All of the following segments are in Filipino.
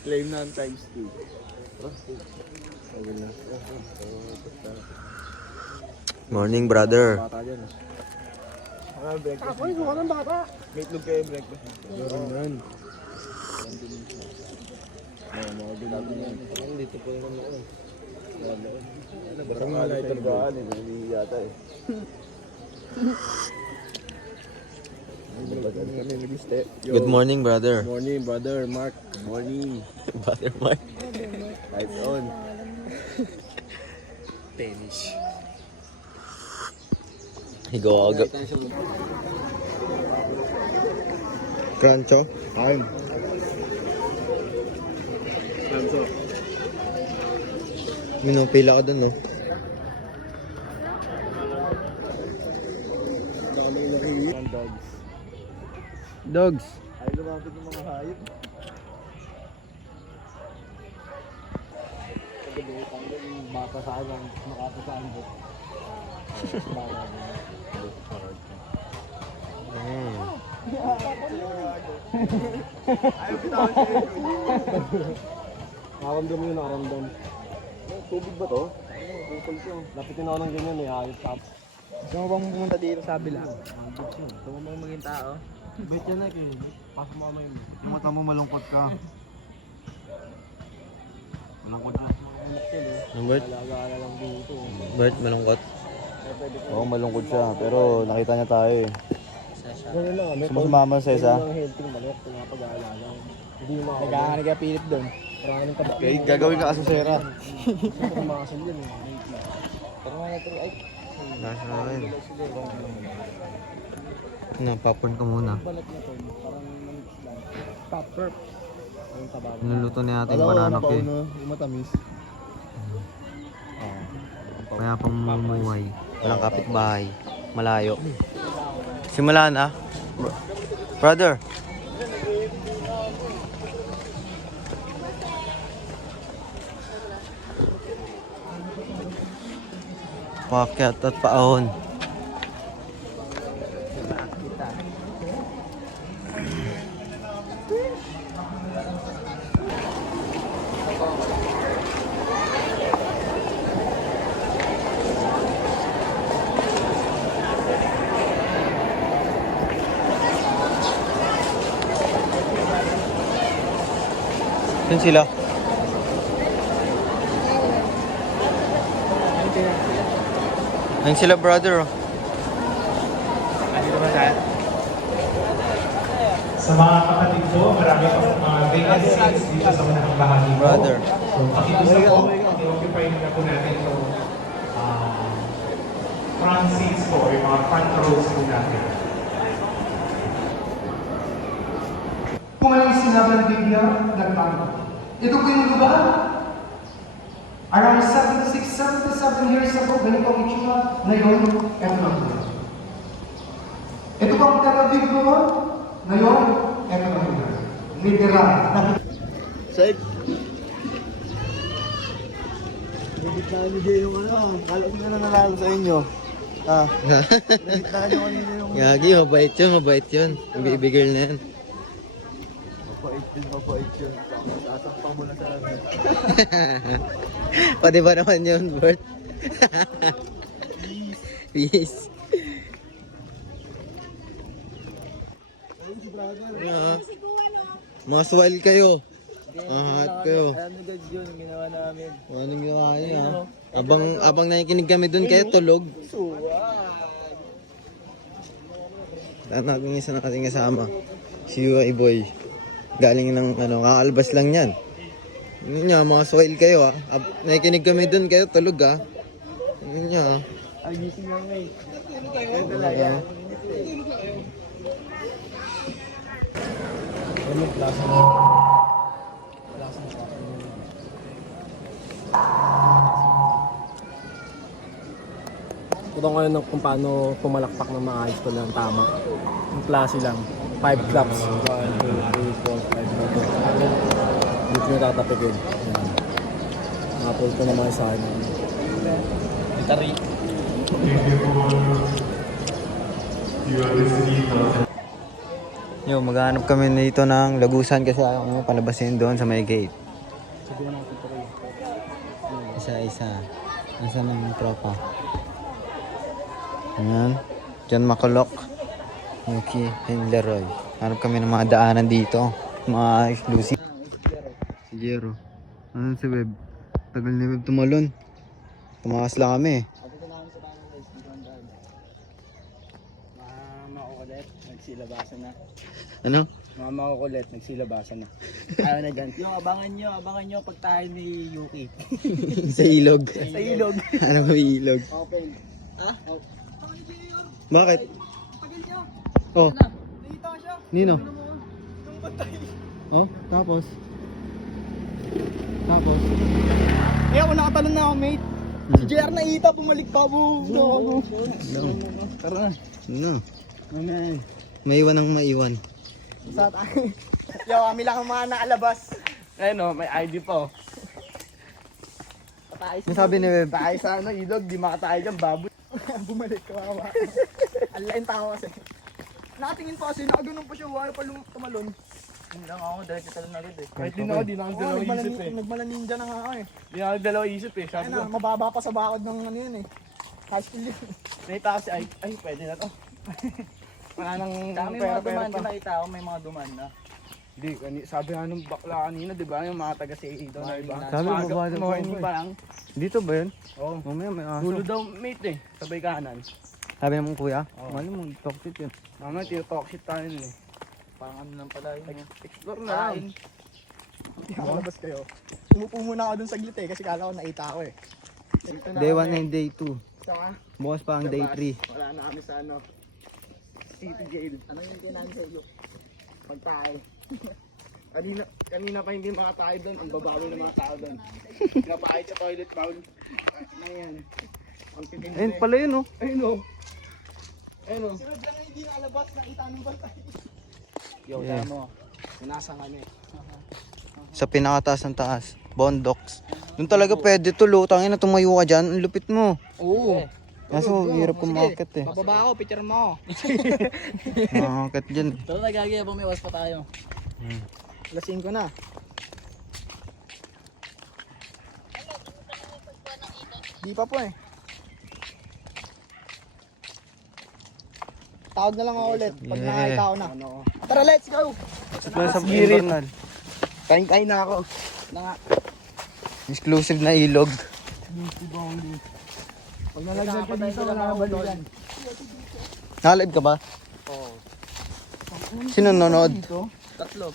Claim na ang times 2. Morning, brother. Bata dyan. Breakfast. Ako yung ng bata. Meatlog kayo breakfast. Meron yan. Mga ginagawa yan. Dito po naman ako. Parang nga lighter ba? Hindi yata eh. Good morning, brother. Morning, brother Mark. Morning. Brother Mark. Lights on. Tennis. Higo agad. Cruncho. Time. Samso. Minupila ka dun, no? Dogs. Dogs. Ay, lumapit ng mga hayop. Pagkabitan ko yung bata sa akin, makapasaan ko. Nakaramdam yun, nakaramdam. Tubig ba to? Bukol ko. Lapitin ako ng ganyan, may hayop top. Gusto mo bang pumunta dito sa kabila? Gusto mo bang maging tao? Bet yan eh, pasok mo kamay mo. Yung mata mo malungkot ka. Malungkot na. Ang Bert? Alaga-ala lang dito. Bert, malungkot. Oo, malungkot siya. Pero nakita niya tayo eh. Ganun lang kami. Sumasama sa isa. Yung healthy manok, pinapag-aalala. Hindi yung mga... Naghahanap ka pilit doon. Maraming taba. Okay, gagawin ka asosera. Siyempre makasal yun eh. Pero nga natin ay... Nasa akin. Popcorn ka muna. Balat na to, parang manipis lang. Popper. Yung taba. Niluluto na natin banana cake. Yung matamis. Kaya pang mamumuhay. Walang kapitbahay. Malayo. Simulan ah. Brother. Pakyat at paahon. Saan sila? Ayun sila, brother. Sa mga kapatid ko, marami pa mga vacant seats dito sa unang bahagi mo. Brother. So, pakitusa po, i-occupy muna po natin itong front seats po, yung mga front rows po natin. Kung ano yung sinabi ng Biblia, nagbago. Ito po yung lugar. Around 77 years ago, ganito ang itsura. Ngayon, eto lang po. Ito po ang Tel Aviv noon. Ngayon, eto lang po. Literal. Side. Nagitnaan niyo dyan yung ano. Kala ko na nanalo sa inyo. Nagitnaan niyo kanina yung... Gagi, mabait yun, mabait yun. Ang baby girl na yan. Mabait yun. Sasampang mo na sa amin. Pwede ba naman yun, Bert? Peace. Mga swell kayo. Ahat kayo. Alam niyo guys yun, yung ginawa namin. Anong ginawa niya? Abang nakikinig kami dun kayo, tulog. Dahil natin isa na kasing kasama. Si UI Boy. Galing ng kakaalbas lang yan. Ano niya, mga swell kayo ah. Nakikinig kami dun kayo, tulog ah. Ano niya ah. Ay, gising lang eh. Kaya talaga. Ano yung klasa mo? Klasa mo. Ito ngayon kung paano pumalakpak ng maayos ko lang tama. Yung klase lang. 5 claps. 1, 2, 3, 4, 5. Dito nyo tatapigin. Napul ko naman sa akin. Gitari. Yo, maghanap kami dito ng lagusan kasi ayaw kami palabasin doon sa may gate. Isa-isa. Isa ng tropa. Ayan. John Macolok. Yuki and Leroy. Hanap kami ng mga daanan dito. Mga exclusive. Si Jero. Ano si Web? Tagal ni Web tumalon. Tumakas lang kami. Mama ko ulit, nagsilabasan na. Ano? Mama ko ulit, nagsilabasan na. Ayaw na dyan. Yung abangan nyo pag tayo ni Yuki. Sa ilog. Sa ilog. Ano ba yung ilog? Open. Ah? Bakit? Oh. Nino? Oh, tapos? Tapos? Eh ako nakatalon na ako, mate. Si JR na ita, bumalik pa po. No. Tara na. No. Amen. Maiwan ang maiwan. Sa tayo. Yo, kami lang ang mga nakalabas. Ayun o, may ID pa o. Patay Ano sabi ni Web? tayo sa ano, ilog, di makatayo dyan, baboy. Bumalik ka kawa. Ang laking tao kasi. Nakatingin pa kasi, nakaganon pa siya, wala pa tumalon. Hindi lang ako, diretso talon agad eh. Kahit din ako, di na ako dalawang isip eh. Nagmalaninja na nga ako eh. Di na ako dalawang isip eh, sabi ko. Mababa pa sa bakod ng ano yun eh. High school yun. Nakita kasi, ay, pwede na to. Wala nang May mga dumaan ka nakita ako, may mga dumaan na. Hindi, sabi nga nung bakla kanina, di ba? Yung mga taga sa doon na iba. Sabi, baba daw Morning po pa lang. Dito ba yun? Oo. Mamaya may aso. Dulo daw mate eh, sabay kanan. Sabi naman kuya, Oo. mali mo, toxic yun. Mamaya tinatalk shit tayo nun eh. Parang ano lang pala yun. Explore na lang. Nakalabas kayo. Umupo muna ako dun saglit eh, kasi kala ko nakita ako eh. Day 1 and day 2. Saka, Bukas pa ang day 3. wala na kami sa ano, city jail. Ano yung kailangan sa iyo? Pagtae. kanina pa hindi makatayo doon, ang babawi ng mga tao doon. Napahit sa toilet bowl. Ano yan? Ang titindi. Ayun pala yun oh. Ayun o. Ayun o. Sino dyan hindi nakalabas, nakita ng bantay. Yo, Yeah. mo. Nasa kami. Sa pinakataas ng taas. Bondox. Doon talaga pwede tulo. Tangin na tumayo ka dyan. Ang lupit mo. Oo. Kaso hirap kumakit eh. Bababa ako, picture mo. Makakit dyan. Pero nagagaya, bumiwas pa tayo. Lasing ko na. Di pa po eh. Tawag na lang ako ulit pag Yeah. nakakita ko na. Tara, let's go! Sa Invernal. Kain na ako. Na nga. Exclusive na ilog. Pag nalagyan ka dito, wala na balikan. Nakalive ka ba? Oo. Sino nanonood? Tatlo.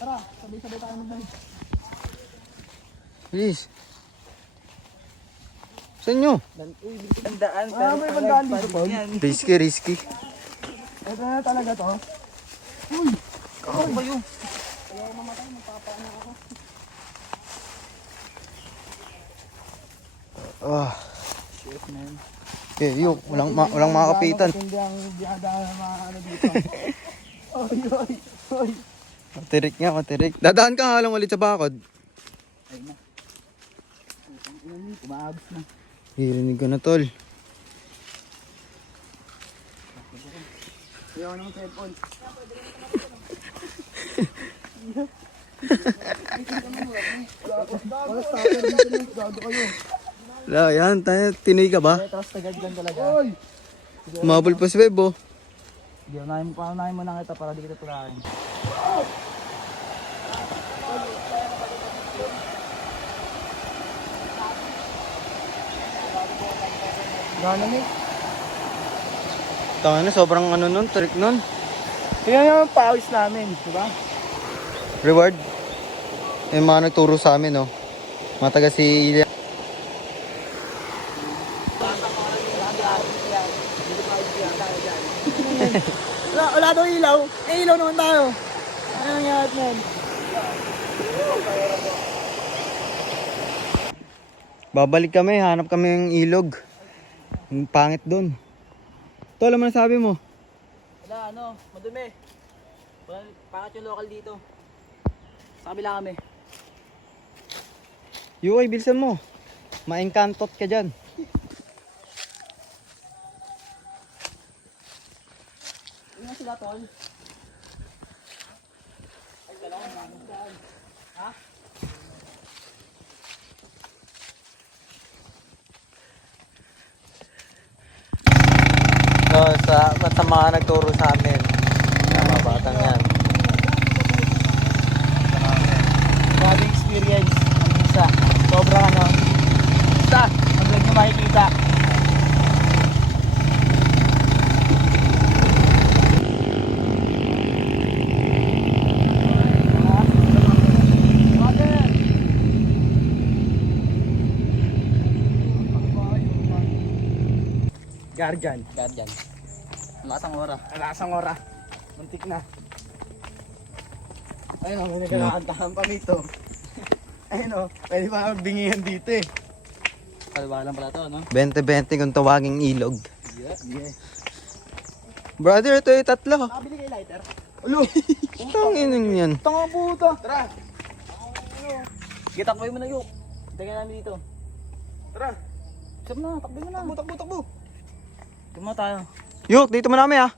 Tara, sabay-sabay tayo mag-live. Please. Sa inyo? Tandaan, May bandaan dito po. Risky. Ito na talaga to. Ako ba yun? Ah. Eh, yun. Walang makakapitan. Hindi ang biyada na mga ano dito. Oy. Matirik nga, matirik. Dadaan ka nga lang ulit sa bakod. Umaabot na. Hirinig ko na tol. Ayaw ng cellphone. Wala starter dito na. Gado kayo. Wala, yan. Tinoy ka ba? Trust agad lang talaga. Umabol pa si Web oh. Hindi, paunahin mo na kita para di kita tulakin. Gano'n eh. Tanga na, sobrang ano nun, trick nun. Tingnan yung pawis namin, di ba? Reward. Yung mga nagturo sa amin, no. Mga taga si Ilya. Wala daw ilaw. Eh, ilaw naman tayo. Ano nangyayat nun? Babalik kami, hanap kami ng ilog. Yung pangit dun. Tol, ano sabi mo? Wala, ano, madumi. Pangat yung local dito. Sa kabila kami. Yukoy, bilsan mo. Ma-encantot ka dyan. Ano sila, tol? sa mga nagturo sa amin. Mga batang yan. Grabe experience. Ang isa. Sobrang ano. Basta, hanggang nyo makikita. Guardian. Guardian. Lasang ora. Alasang ora. Muntik na. Ayun o, may nagkakakantahan pa nito. Ayun o, pwede pa magbingihan dito eh. Kalwalan pala to, no? 20-20 kung tawaging ilog. Yeah. Brother, ito yung tatlo. Nakabili kay lighter? Ulo! Tangin yan. Tanga puta! Tara! Gitakboy mo na yuk. Tingnan namin dito. Tara! Sabi na, takboy mo na. Takbo! Tuma tayo. Yuk, dito mo namin ah.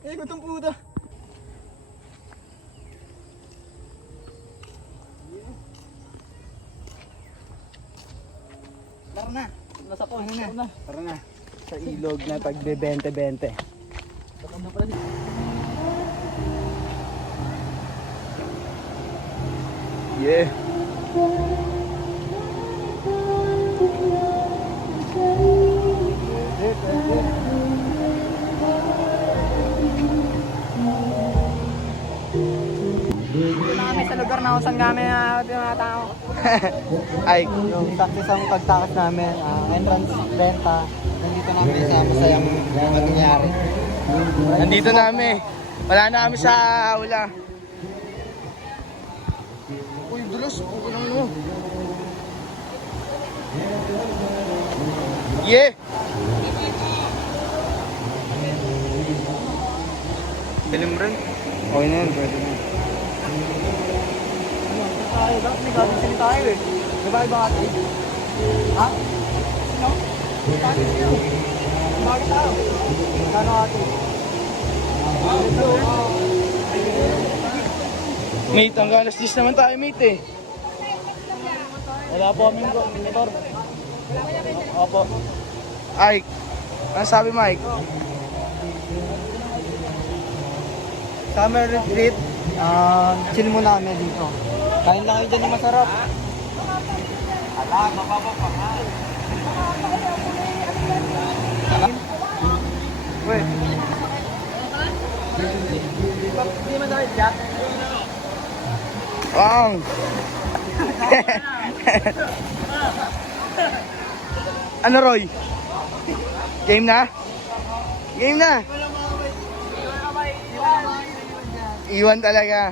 Eh, gutong puta! Tara na! Nasa po, Tara na. na. Tara na! Sa ilog na pagbe-20-20. Tatanda pala dito. Yeah! Kami sa lugar na kung saan kami mga tao. Ay, Yung success ang pagtakas namin, entrance renta, nandito namin sa masayang nangyayari. nandito na kami. Wala na kami sa aula. Uy, dulos. Okay lang mo. Yeah! Film rin. Okay na yun, pwede na. Tayo, dapat may gagawin tayo eh. Diba iba ate? Ha? No? Tayo tayo. Bakit tayo? Kano ate? Mate, hanggang alas 10 naman tayo, mate eh. Wala po kaming motor. Opo. Ike, ano sabi Mike? Summer retreat, chill muna kami dito. Kain lang kayo dyan na masarap. Wait. Hindi naman tayo jack. Ang. Ano Roy? Game na? Game na? Iwan talaga.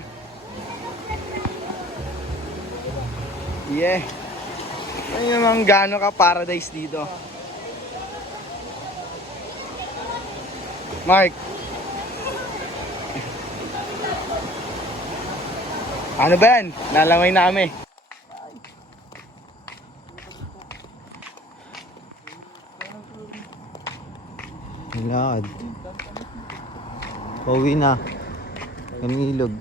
Yeah. Ano naman gaano ka paradise dito? Mark. Ano ba yan? Nalamay na kami. Lakad. Pauwi na. Kaming ilog.